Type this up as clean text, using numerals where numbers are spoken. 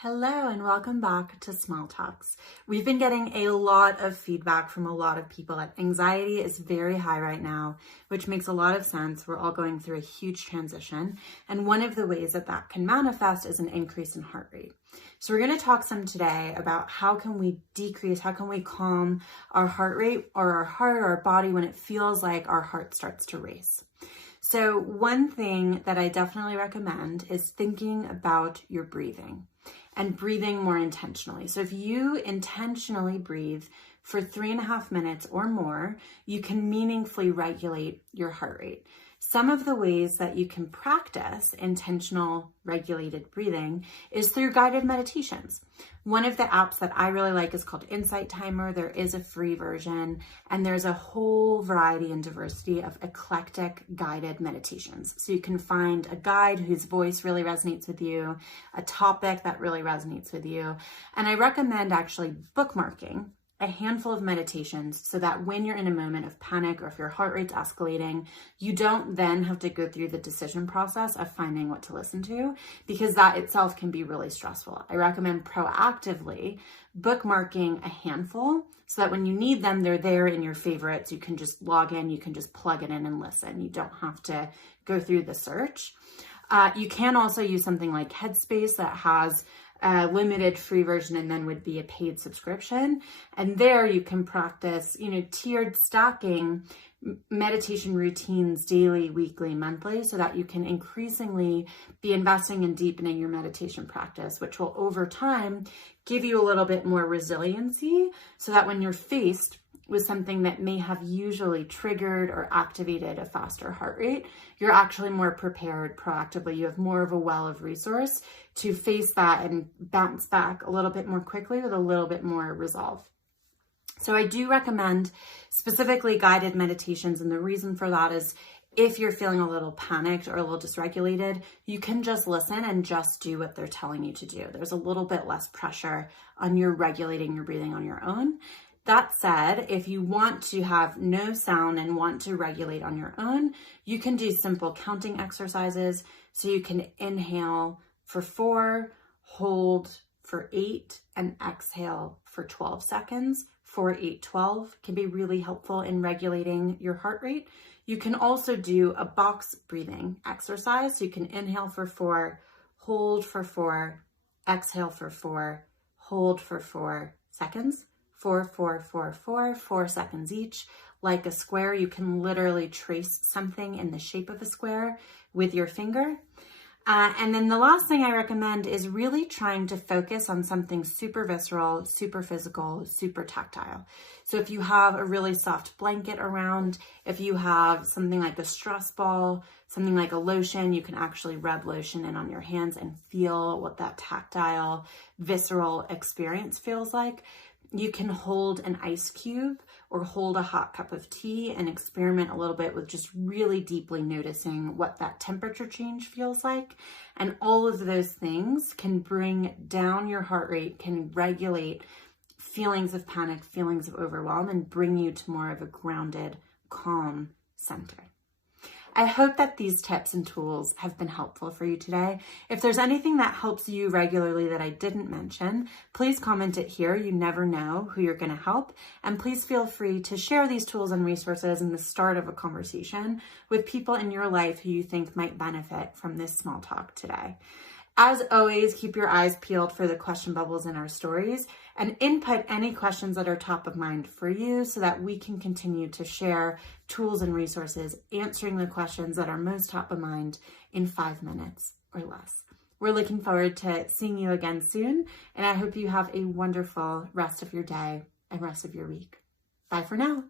Hello and welcome back to Small Talks. We've been getting a lot of feedback from a lot of people that anxiety is very high right now, which makes a lot of sense. We're all going through a huge transition. And one of the ways that that can manifest is an increase in heart rate. So we're going to talk some today about how can we calm our heart rate or our heart or our body when it feels like our heart starts to race. So one thing that I definitely recommend is thinking about your breathing and breathing more intentionally. So if you intentionally breathe for 3.5 minutes or more, you can meaningfully regulate your heart rate. Some of the ways that you can practice intentional regulated breathing is through guided meditations. One of the apps that I really like is called Insight Timer. There is a free version, and there's a whole variety and diversity of eclectic guided meditations. So you can find a guide whose voice really resonates with you, a topic that really resonates with you. And I recommend actually bookmarking a handful of meditations so that when you're in a moment of panic or if your heart rate's escalating, you don't then have to go through the decision process of finding what to listen to, because that itself can be really stressful. I recommend proactively bookmarking a handful so that when you need them, they're there in your favorites. You can just log in, you can just plug it in and listen. You don't have to go through the search. You can also use something like Headspace that has a limited free version and then would be a paid subscription. And there you can practice, tiered stacking meditation routines daily, weekly, monthly, so that you can increasingly be investing in deepening your meditation practice, which will over time give you a little bit more resiliency so that when you're faced with something that may have usually triggered or activated a faster heart rate, you're actually more prepared proactively. You have more of a well of resource to face that and bounce back a little bit more quickly with a little bit more resolve. So I do recommend specifically guided meditations. And the reason for that is if you're feeling a little panicked or a little dysregulated, you can just listen and just do what they're telling you to do. There's a little bit less pressure on you regulating your breathing on your own. That said, if you want to have no sound and want to regulate on your own, you can do simple counting exercises. So you can inhale for 4, hold for 8, and exhale for 12 seconds. 4, 8, 12 can be really helpful in regulating your heart rate. You can also do a box breathing exercise. So you can inhale for 4, hold for 4, exhale for 4, hold for 4 seconds. 4, 4, 4, 4, 4 seconds each. Like a square, you can literally trace something in the shape of a square with your finger. And then the last thing I recommend is really trying to focus on something super visceral, super physical, super tactile. So if you have a really soft blanket around, if you have something like a stress ball, something like a lotion, you can actually rub lotion in on your hands and feel what that tactile, visceral experience feels like. You can hold an ice cube or hold a hot cup of tea and experiment a little bit with just really deeply noticing what that temperature change feels like. And all of those things can bring down your heart rate, can regulate feelings of panic, feelings of overwhelm, and bring you to more of a grounded, calm center. I hope that these tips and tools have been helpful for you today. If there's anything that helps you regularly that I didn't mention, please comment it here. You never know who you're going to help. And please feel free to share these tools and resources in the start of a conversation with people in your life who you think might benefit from this small talk today. As always, keep your eyes peeled for the question bubbles in our stories and input any questions that are top of mind for you so that we can continue to share tools and resources answering the questions that are most top of mind in 5 minutes or less. We're looking forward to seeing you again soon, and I hope you have a wonderful rest of your day and rest of your week. Bye for now.